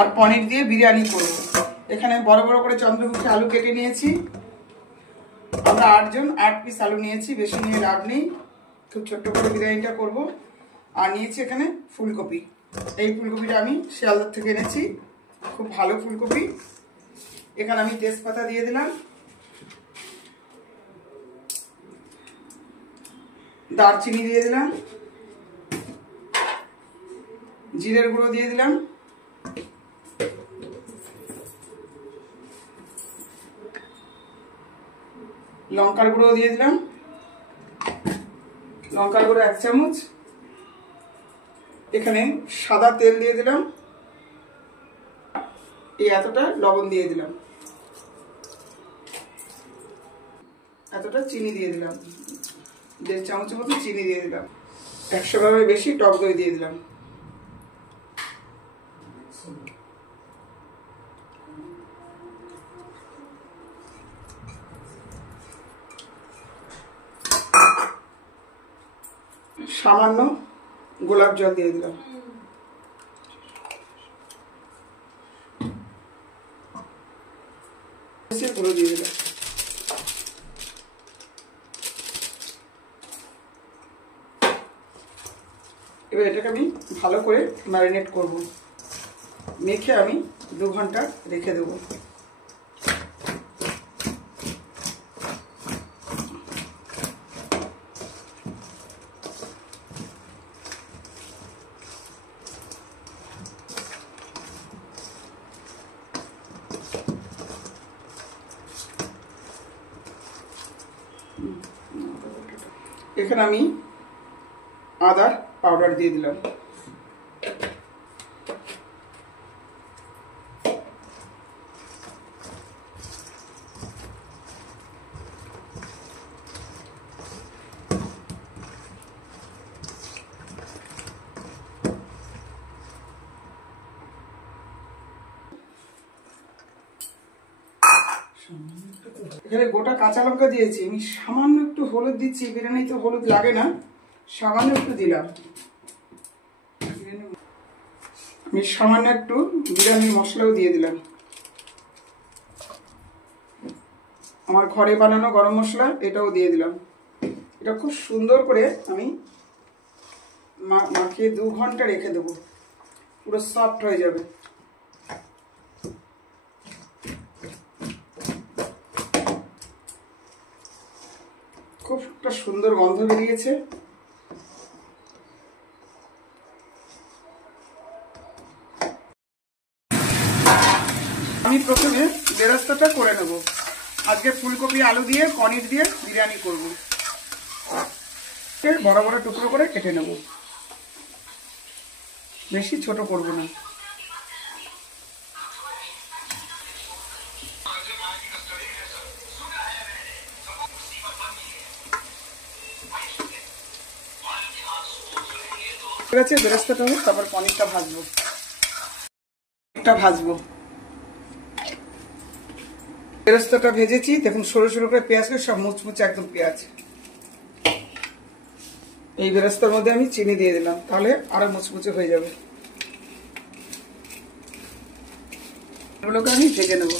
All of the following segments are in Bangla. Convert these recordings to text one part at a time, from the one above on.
আর পনির দিয়ে বিরিয়ানি করব। এখানে বড় বড় করে চন্দ্রমুখী আলু কেটে নিয়েছি। আমরা 8 জন, 8 পিস আলু নিয়েছি, বেশি নিয়ে লাভ নেই। খুব ছোট্ট করে বিরিয়ানিটা করব। আর নিয়েছি এখানে ফুলকপি। এই ফুলকপিটা আমি শিয়ালদার থেকে এনেছি, খুব ভালো ফুলকপি। এখানে আমি তেজপাতা দিয়ে দিলাম, দারচিনি দিয়ে দিলাম, জিরের গুঁড়ো দিয়ে দিলাম, লঙ্কার গুঁড়ো দিয়ে দিলাম, লঙ্কার গুঁড়ো 1 চামচ। এখানে সাদা তেল দিয়ে দিলাম, এই এতটা লবণ দিয়ে দিলাম, এতটা চিনি দিয়ে দিলাম, 1.5 চামচের মতো চিনি দিয়ে দিলাম, 100 গ্রামের বেশি টক দই দিয়ে দিলাম। সামান্য গোলাপ জল দিয়ে দিলাম। পুরো দিয়ে দিলাম। এবার এটাকে আমি ভালো করে ম্যারিনেট করব। মেখে আমি 2 ঘন্টা রেখে দেবো। এখানে আমি আদার পাউডার দিয়ে দিলাম। এখানে গোটা কাঁচা লঙ্কা দিয়েছি, আমি সামান্য একটু হলুদ দিচ্ছি। বিরিয়ানিতে হলুদ লাগে না, সামান্য একটু দিলাম। আমি সামান্য একটু বিরিয়ানি মশলাও দিয়ে দিলাম, আমার ঘরে বানানো গরম মশলা, এটাও দিয়ে দিলাম। এটা খুব সুন্দর করে আমি মাখিয়ে 2 ঘন্টা রেখে দেবো, পুরো সফট হয়ে যাবে। খুব একটা সুন্দর গন্ধ বেরিয়েছে। আমি প্রথমে বেরেস্তাটা করে নেব। আজকে ফুলকপি আলু দিয়ে পনির দিয়ে বিরিয়ানি করব। বড় বড় টুকরো করে কেটে নেব, বেশি ছোট করব না। ঠিক আছে, বেরেস্তাটা হোক, তারপর পনিরটা ভাজবো। বেরেস্তাটা ভেজেছি, দেখুন সরু সরু করে পেঁয়াজ করে, সব মুচমুচে একদম পেঁয়াজ। এই বেরেস্তার মধ্যে আমি চিনি দিয়ে দিলাম, তাহলে আরো মুচমুচে হয়ে যাবে। এগুলোকে আমি ভেজে নেব।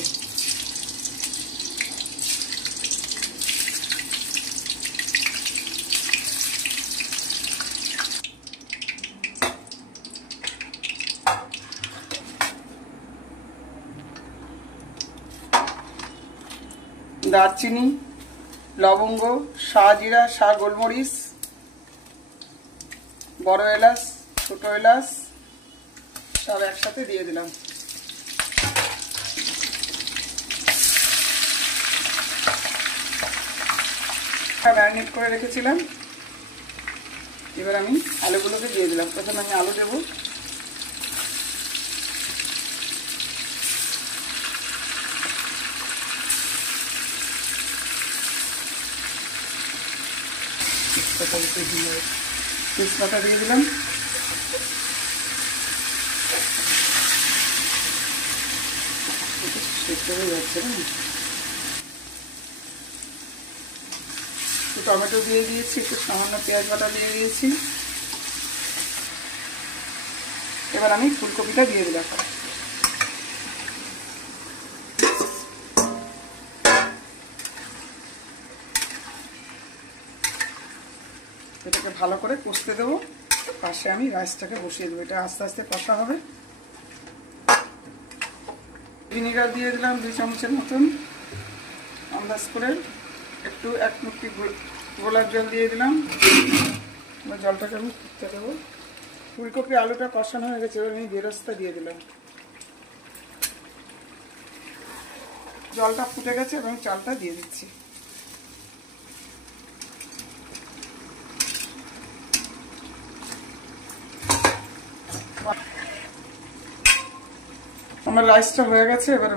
দারচিনি, লবঙ্গ, শাহজিরা, শাহ গোলমরিচ, বড় এলাচ, ছোট এলাচ সব একসাথে দিয়ে দিলাম। ম্যারিনেট করে রেখেছিলাম। এবার আমি আলুগুলোকে দিয়ে দিলাম। প্রথমে আমি আলু দেবো, তেজপাতা দিয়ে দিলাম, টমেটো দিয়ে দিয়েছি, একটু সামান্য পেঁয়াজ বাটা দিয়ে দিয়েছি। এবার আমি ফুলকপিটা দিয়ে দিলাম। ভালো করে কষতে দেবো। পাশে আমি রাইসটাকে বসিয়ে দেবো। এটা আস্তে আস্তে কষা হবে। ভিনিগার দিয়ে দিলাম 2 চামচের মতন আন্দাজ করে। একটু 1 মুঠি গোলাপ জল দিয়ে দিলাম। জলটাকে আমি ফুটতে দেবো। ফুলকপি আলুটা কষানো হয়ে গেছে, এবার আমি বেরেস্তা দিয়ে দিলাম। জলটা ফুটে গেছে এবং চালটা দিয়ে দিচ্ছি। আমার রাইসটা হয়ে গেছে। এবার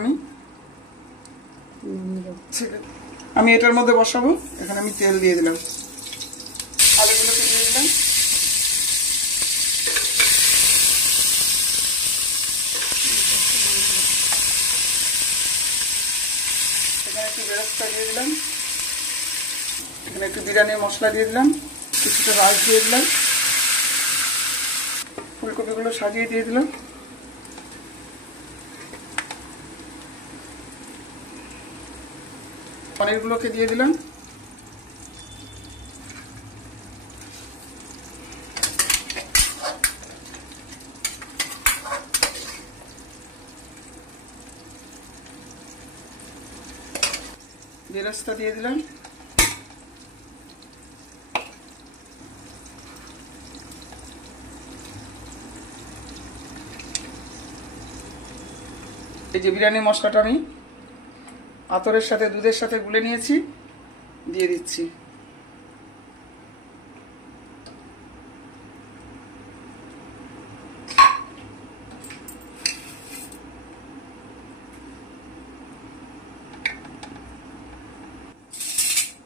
আমি এটার মধ্যে বসাবো। এখানে আমি তেল দিয়ে দিলাম, আলুগুলোকে দিয়ে দিলাম। এখানে একটু বেরেস্তা দিয়ে দিলাম। এখানে একটু বিরিয়ানির মশলা দিয়ে দিলাম। কিছুটা রাইস দিয়ে দিলাম। ফুলকপিগুলো সাজিয়ে দিয়ে দিলাম। পনিরগুলোকে দিয়ে দিলাম। বেরেস্তা দিয়ে দিলাম। এই যে বিরিয়ানি মশলাটা আমি আতরের সাথে দুধের সাথে গুলে নিয়েছি, দিয়ে দিচ্ছি।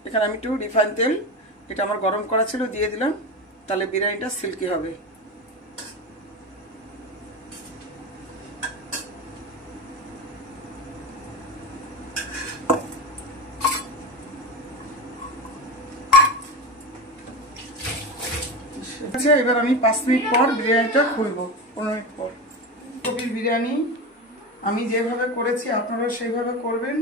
এখানে আমি একটু রিফাইন তেল, এটা আমার গরম করা ছিল, দিয়ে দিলাম। তাহলে বিরিয়ানিটা সিল্কি হবে। এবার আমি 5 মিনিট পর বিরিয়ানিটা খুলবো। 15 মিনিট পর। কপির বিরিয়ানি আমি যেভাবে করেছি আপনারা সেইভাবে করবেন।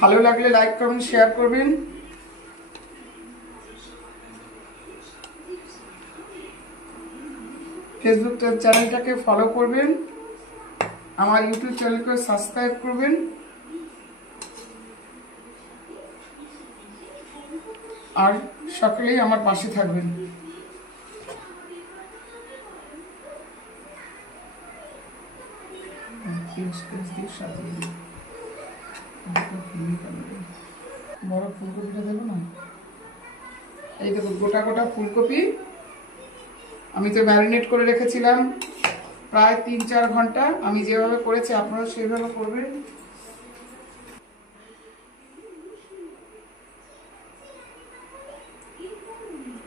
ভালো লাগলে লাইক কমেন্ট শেয়ার করবেন। ফেসবুক চ্যানেলটাকে ফলো করবেন। আমার ইউটিউব চ্যানেলকে সাবস্ক্রাইব করবেন। আর সকলেই আমার পাশে থাকবেন। বড় ফুলকপিটা দেবো না। এই দেখুন গোটা গোটা ফুলকপি আমি তো ম্যারিনেট করে রেখেছিলাম প্রায় 3-4 ঘন্টা। আমি যেভাবে করেছি আপনারা সেইভাবে করবেন।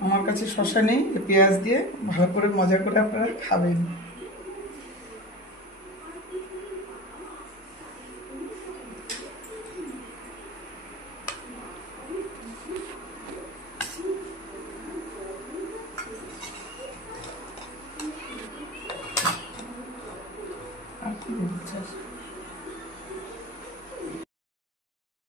আমার কাছে শসা নেই, পেঁয়াজ দিয়ে ভালো করে মজা করে আপনারা খাবেন। আর কি বলতে চাস?